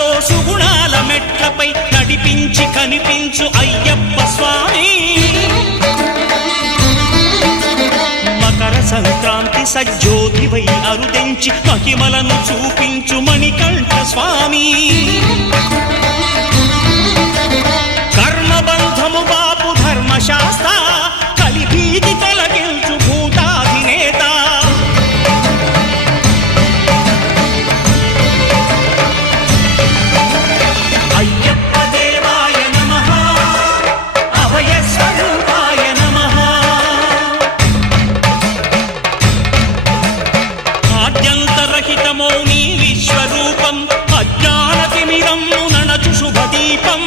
సుఖాలతో సుగుణాల మెట్లపై నడిపించి కనిపించు అయ్యప్ప స్వామి. మకర సంక్రాంతి సజ్జోతివై అరుదెంచి మహిమలను చూపించు మణికంఠ స్వామి. కర్మబంధము బాపు ధర్మశాస్త్ర కలిభీతి తొలగించు భూతాధినేత. అయ్యప్ప దేవాయ నమః, అభయ స్వరూపాయ నమః. ఆద్యంతరహితమో నీ విశ్వరూపం, అజ్ఞానతిమిరం నణచు శుభదీపం.